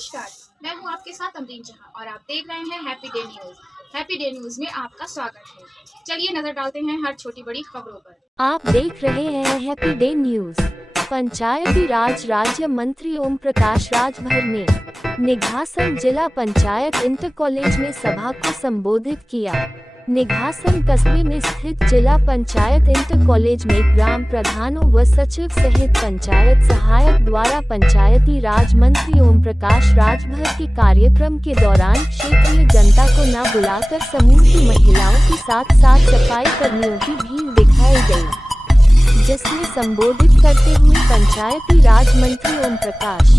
नमस्कार, मैं हूं आपके साथ अमरीन जहां और आप देख रहे हैं happy day news. Happy day news में आपका स्वागत है। चलिए नजर डालते हैं हर छोटी बड़ी खबरों पर। आप देख रहे हैं हैप्पी डे न्यूज। पंचायती राज राज्य मंत्री ओम प्रकाश राजभर ने निघासन जिला पंचायत इंटर कॉलेज में सभा को संबोधित किया। निघासन कस्बे में स्थित जिला पंचायत इंटर कॉलेज में ग्राम प्रधानों व सचिव सहित पंचायत सहायक द्वारा पंचायती राज मंत्री ओम प्रकाश राजभर के कार्यक्रम के दौरान क्षेत्रीय जनता को न बुलाकर समूह की महिलाओं के साथ साथ सफाई कर्मियों की भीड़ दिखाई गई, जिसमें संबोधित करते हुए पंचायती राज मंत्री ओम प्रकाश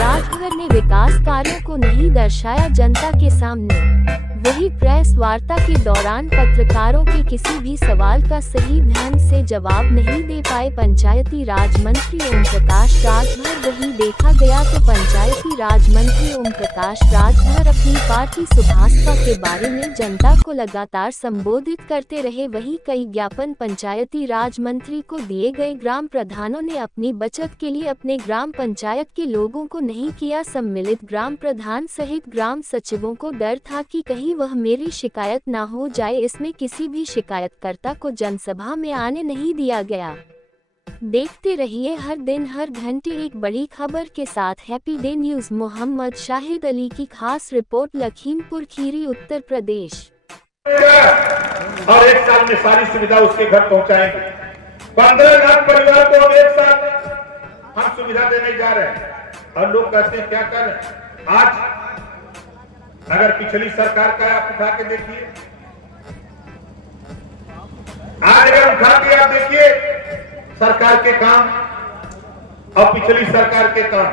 राजभर ने विकास कार्यों को नहीं दर्शाया जनता के सामने। वही प्रेस वार्ता के दौरान पत्रकारों के किसी भी सवाल का सही ढंग से जवाब नहीं दे पाए पंचायती राज मंत्री ओम प्रकाश राजभर। वही देखा गया तो पंचायती राज मंत्री ओम प्रकाश राजभर अपनी पार्टी सुभाषपा के बारे में जनता को लगातार संबोधित करते रहे। वही कई ज्ञापन पंचायती राज मंत्री को दिए गए। ग्राम प्रधानों ने अपनी बचत के लिए अपने ग्राम पंचायत के लोगों को नहीं किया सम्मिलित। ग्राम प्रधान सहित ग्राम सचिवों को डर था कि कहीं वह मेरी शिकायत ना हो जाए, इसमें किसी भी शिकायतकर्ता को जनसभा में आने नहीं दिया गया। देखते रहिए हर दिन हर घंटे एक बड़ी खबर के साथ happy day news. Mohammad Shahid Ali की खास रिपोर्ट, लखीमपुर खीरी, उत्तर प्रदेश। और एक साल में सारी सुविधा उसके घर पहुंचाएंगे। 15 लाख परिवार को हम एक साथ हम सुविधा देने जा रहे हैं। और लोग कहते हैं क्या कर रहे हैं। आज अगर पिछली सरकार का आप उठा के देखिए, आज अगर उठा के आप देखिए सरकार के काम और पिछली सरकार के काम।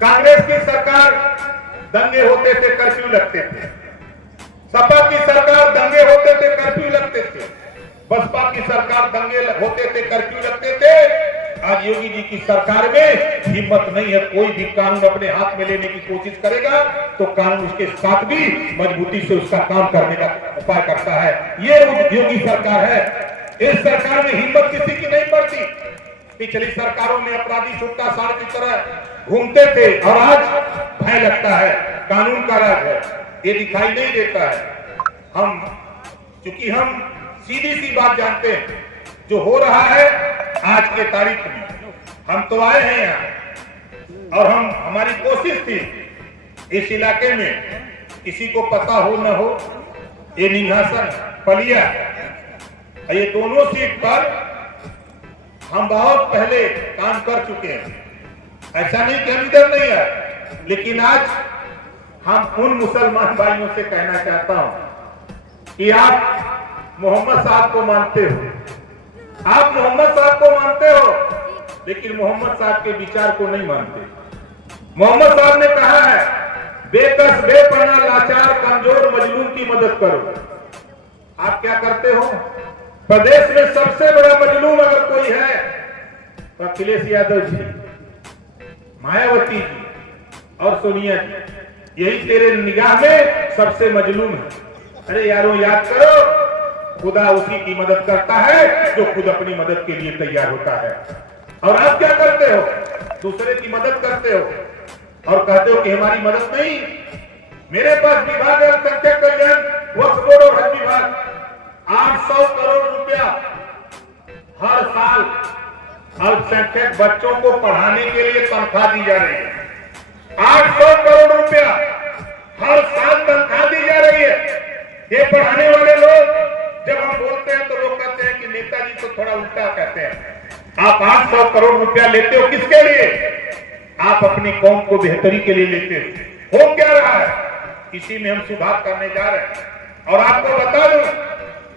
कांग्रेस की सरकार दंगे होते थे, कर्फ्यू लगते थे। सपा की सरकार दंगे होते थे, कर्फ्यू लगते थे। बसपा की सरकार दंगे होते थे, कर्फ्यू लगते थे। आज योगी जी की सरकार में हिम्मत नहीं है। कोई भी कानून अपने हाथ में लेने की कोशिश करेगा तो कानून उसके साथ भी मजबूती से उसका काम करने का उपाय करता है। ये योगी सरकार है। इस सरकार में हिम्मत किसी की नहीं पड़ती। पिछली सरकारों में अपराधी छुट्टा साड़ की तरह घूमते थे और आज भय लगता है, कानून का राज है, ये दिखाई नहीं देता है। चूंकि हम सीधी सी बात जानते हैं, जो हो रहा है आज के तारीख में, हम तो आए हैं यहाँ और हमारी कोशिश थी इस इलाके में किसी को पता हो न हो, ये निघासन पलिया, ये दोनों सीट पर हम बहुत पहले काम कर चुके हैं। ऐसा नहीं कि हम इधर नहीं है, लेकिन आज हम उन मुसलमान भाइयों से कहना चाहता हूं कि आप मोहम्मद साहब को मानते हो, आप मोहम्मद साहब को मानते हो, लेकिन मोहम्मद साहब के विचार को नहीं मानते। मोहम्मद साहब ने कहा है, बेकस बेपना लाचार कमजोर मजलूम की मदद करो। आप क्या करते हो? प्रदेश में सबसे बड़ा मजलूम अगर कोई है तो अखिलेश यादव जी, मायावती जी और सोनिया जी, यही तेरे निगाह में सबसे मजलूम है। अरे यारों, याद करो, खुदा उसी की मदद करता है जो खुद अपनी मदद के लिए तैयार होता है। और आप क्या करते हो? दूसरे की मदद करते हो और कहते हो कि हमारी मदद नहीं। मेरे पास विभाग है अल्पसंख्यक कल्याण, वक्फ बोर्ड और हज विभाग। 800 करोड़ रुपया हर साल अल्पसंख्यक बच्चों को पढ़ाने के लिए तनख्वाह दी जा रही है। 800 करोड़ रुपया हर साल तनख्वाह दी जा रही है। ये पढ़ाने वाले लोग, जब हम बोलते हैं तो लोग कहते हैं कि नेताजी तो थोड़ा उल्टा कहते हैं। आप 800 करोड़ रुपया लेते हो किसके लिए? आप अपनी कौम को बेहतरी के लिए लेते हो। हो क्या रहा है? इसी में हम सुधार करने जा रहे हैं। और आपको बता दूं,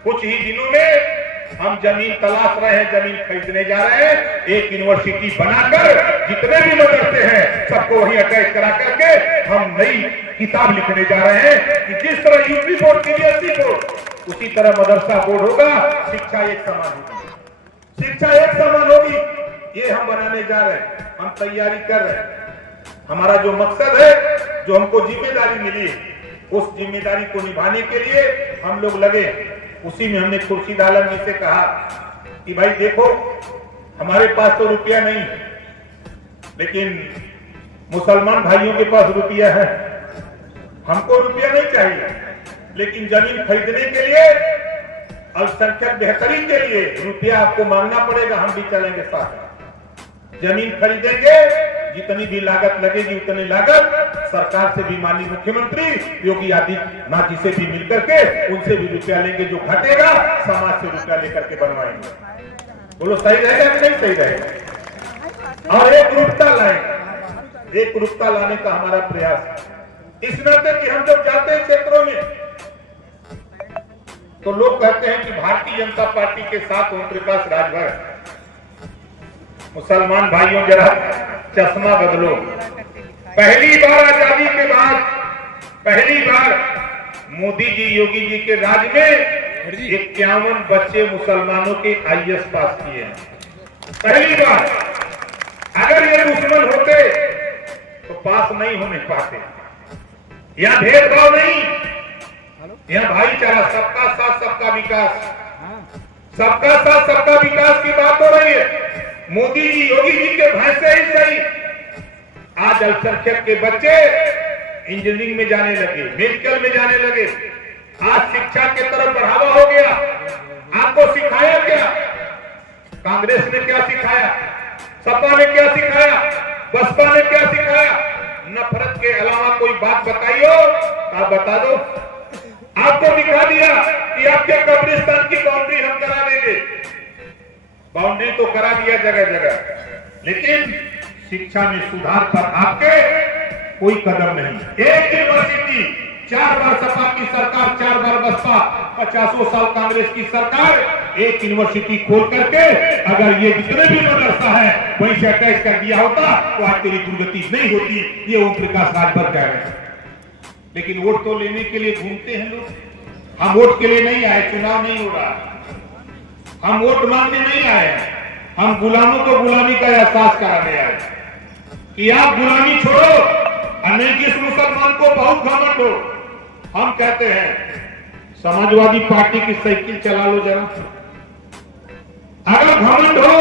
कुछ ही दिनों में हम जमीन तलाश रहे हैं, जमीन खरीदने जा रहे हैं। एक यूनिवर्सिटी बनाकर जितने भी मदरसे हैं सबको वहीं अटैच करा करके हम नई किताब लिखने जा रहे हैं कि जिस तरह यूपी बोर्ड सीबीएसई बोर्ड, उसी तरह मदरसा बोर्ड होगा। शिक्षा एक समान होगी, शिक्षा एक समान होगी। ये हम बनाने जा रहे हैं, हम तैयारी कर रहे हैं। हमारा जो मकसद है, जो हमको जिम्मेदारी मिली है, उस जिम्मेदारी को निभाने के लिए हम लोग लगे। उसी में हमने खुर्शीद आलम जी से कहा कि भाई देखो, हमारे पास तो रुपया नहीं, लेकिन मुसलमान भाइयों के पास रुपया है, हमको रुपया नहीं चाहिए, लेकिन जमीन खरीदने के लिए, अल्पसंख्यक बेहतरी के लिए रुपया आपको मांगना पड़ेगा, हम भी चलेंगे साथ। जमीन खरीदेंगे, जितनी भी लागत लगेगी उतनी लागत सरकार से भी, माननीय मुख्यमंत्री योगी आदित्यनाथ जी से भी मिलकर के उनसे भी रुपया लेंगे, जो घटेगा समाज से रुपया लेकर के बनवाएंगे। बोलो सही रहेगा कि नहीं सही रहेगा? और एक रूपता लाएंगे, एक रूपता लाने का हमारा प्रयास है। इस नाते कि हम जब जाते हैं क्षेत्रों में तो लोग कहते हैं कि भारतीय जनता पार्टी के साथ ओम प्रकाश राजभर। मुसलमान भाइयों जरा चश्मा बदलो। पहली बार आजादी के बाद, पहली बार मोदी जी योगी जी के राज में 51 बच्चे मुसलमानों के IAS पास किए हैं, पहली बार। अगर ये दुश्मन होते तो पास नहीं होने पाते। यहाँ भेदभाव नहीं, यहाँ भाईचारा, सबका साथ सबका विकास, सबका साथ सबका विकास की बात हो रही है। मोदी जी योगी जी के भय से ही सही आज अल्पसंख्यक के बच्चे इंजीनियरिंग में जाने लगे, मेडिकल में जाने लगे। आज शिक्षा की तरफ बढ़ावा हो गया। आपको सिखाया क्या? कांग्रेस ने क्या सिखाया? सपा ने क्या सिखाया? बसपा ने क्या सिखाया? नफरत के अलावा कोई बात बताइयो, आप बता दो। आपको दिखा दिया कि आपके कब्रिस्तान की बाउंड्री हम करा देंगे। बाउंड्री तो करा दिया जगह जगह, लेकिन शिक्षा में सुधार पर आपके कोई कदम नहीं। एक यूनिवर्सिटी, 4 बार सपा की सरकार, 4 बार बसपा, 50 साल कांग्रेस की सरकार, एक यूनिवर्सिटी खोल करके अगर ये जितने भी मदरसा है वहीं से अटैच कर दिया होता तो आज तेरी दुर्गति नहीं होती। ये ओम प्रकाश राजभर कह रहे हैं। लेकिन वोट तो लेने के लिए घूमते हैं लोग। हम वोट के लिए नहीं आए, चुनाव नहीं हो रहा, हम वोट मांगने नहीं आए, हम गुलामों को गुलामी का एहसास कराने आए कि आप गुलामी छोड़ो और नहीं किस मुसलमान को बहुत घमंड हो। हम कहते हैं समाजवादी पार्टी की साइकिल चला लो जरा, अगर घमंड हो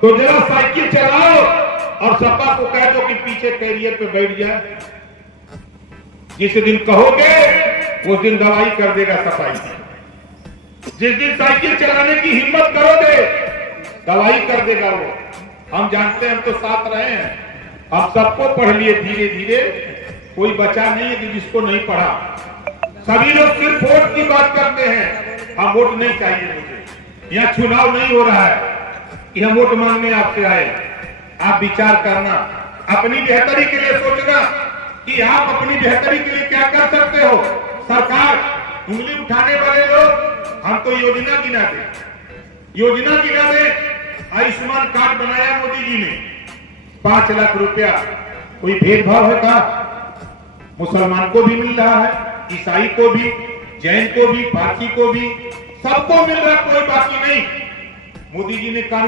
तो जरा साइकिल चलाओ और सपा को कह दो कि पीछे कैरियर पे बैठ जाए। जिस दिन कहोगे उस दिन दवाई कर देगा सफाई। जिस दिन साइकिल चलाने की हिम्मत करोगे दवाई कर देगा वो। हम जानते हैं, हम तो साथ रहे हैं, हम सबको पढ़ लिए धीरे धीरे, कोई बचा नहीं है कि जिसको नहीं पढ़ा। सभी लोग सिर्फ वोट की बात करते हैं। हम वोट नहीं चाहिए मुझे। यहाँ चुनाव नहीं हो रहा है कि हम वोट मांगने आपसे आए। आप विचार करना, अपनी बेहतरी के लिए सोचना कि आप अपनी बेहतरी के लिए क्या कर सकते हो। सरकार उंगली उठाने वाले लोग, हम तो योजना गिना दे, योजना गिना दे। आयुष्मान कार्ड बनाया मोदी जी ने, 5 लाख रुपया। कोई भेदभाव है का? मुसलमान को भी मिल रहा है, ईसाई को भी, जैन को भी, पारसी को भी, सबको मिल रहा, कोई बाकी नहीं। मोदी जी ने कानून